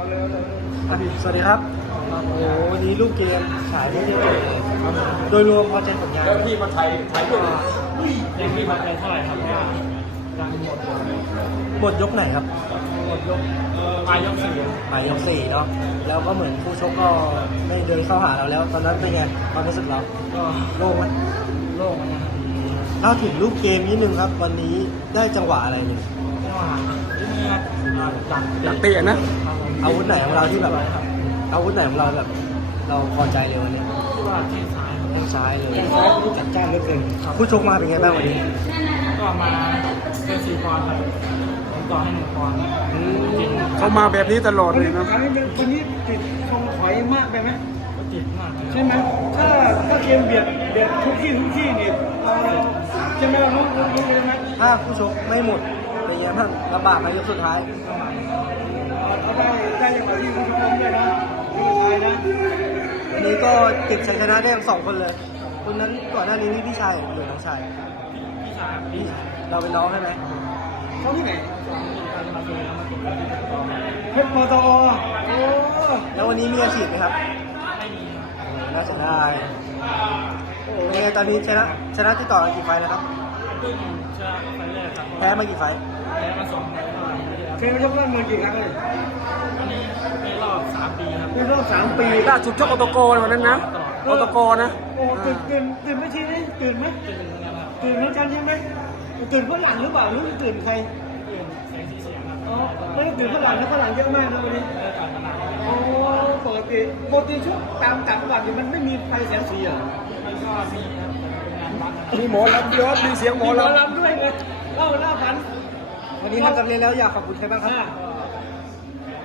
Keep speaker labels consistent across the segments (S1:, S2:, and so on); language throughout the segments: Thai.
S1: สวัสดีครับโอ้วันนี้ลูกเกมฉายไม่ได้เลยโดยรวมพอใจผลงาน
S2: แล้วพี่มาถ่ายด้วย
S3: ยังไม่พอใจเท่าไหร่ครับว่าดังหมด
S1: หมดยกไหนครับ
S3: หมดยกปลายยกสี่
S1: หมายยก4เนาะแล้วก็เหมือนคู่ชกก็ไม่เดินเข้าหาเราแล้วตอนนั้นเป็นไงความรู้สึกเรา
S3: ก็
S1: โล่งไหม
S3: โล่งนะครับ
S1: เล่าถึงลูกเกมนิดนึงครับวันนี้ได้จังหวะอะไรเนี่ย
S3: ไม่ว่าที่นี่ดัก
S2: เตะนะ
S1: อาวุธไหนของเราที่แบบอาวุธไหนของเราแบบเราพอใจเลยวันนี้
S3: ที่ว่าที่ซ้าย
S1: แข้งซ้ายเลยแข้งซ้ายรู้จัดจ้านเหลือเกินผู้ชกมาเป็นไงบ้างวันนี้
S3: ก็มาเป็น4 ปอนด์ครับผมต่อให้1 ปอนด์จริง
S2: เขามาแบบนี้ตลอดเลยนะ
S4: อันนี้เป็นคนนี้ติดทรงถอยมากไปไหม
S3: ก็จิตมากเลย
S4: ใช่ไหมถ้าเกมเบียดทุกที่นี่ใช่ไหมเรารู้ใช่ไหม
S1: ถ้าผู้ชกไม่หมดเป็นไงบ้างลำบากมายกสุดท้าย
S4: เอาได้จังหวะที่คุณชมด้วยนะที่สุดท้ายนะ
S1: วันนี้ก็เก็บชัยชนะได้ทั้ง2 คนเลยคนนั้นก่อนหน้านี้นี่พี่ชายหรือน้องชาย
S3: พี่ชาย
S1: พี่เราเป็นน้องใช่ไหม
S4: เขาที่ไหน
S3: มาดูแล้วมาติดที่ต่อ
S4: เพชรปตอโอ้
S1: แล้ววันนี้มีอาชีพไหมครับ
S3: ไม่มีครับ
S1: น่าจะได้เป็นไงตอนนี้ชนะที่ต่อกันกี่ไฟล์แล้วครับ
S3: เพิ่งชนะไฟแรกครับ
S1: แพ้มากี่ไฟล์
S3: แพ้มา2 ไฟล์เท่าไหร่ครับ
S4: เคยมาชกบ้านเมืองกี่ครั้งเลย
S3: อันนี้ในรอบ3 ปีครับ
S4: ในรอบ3 ปี
S2: ล่าสุดชกอตโกวันนั้นนะอตโกนะ
S4: โอ้ตื่นไม่ทีนี้ตื่นไหม
S3: ตื่นเหมือนกันครับ
S4: ตื่นเหมือนกันใช่ไหมตื่นเพราะหลังหรือเปล่าหรือตื่นใคร
S3: ตื่นแสงสีเสียงครับ
S4: อ๋อไม่ได้ตื่นฝรั่งนะฝรั่งเยอะมากนะวันนี้
S3: เลิกการพนัน
S4: โอ้ปกติชุดตามต่างจังหวัดนี่มันไม่มีไฟแสงสีเหรอ
S3: มันก็มีครับเป็นงานวัดนะ
S2: มีหมอลำยศมีเสียงหมอ
S4: มีหมอ
S2: ลำ
S4: ลำด้วยไงเล่าพัน
S1: วันนี้ทำสำเร็จแล้วอยากขอบคุณใครบ้างครับ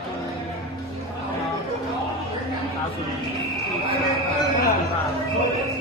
S3: สาวสุดที่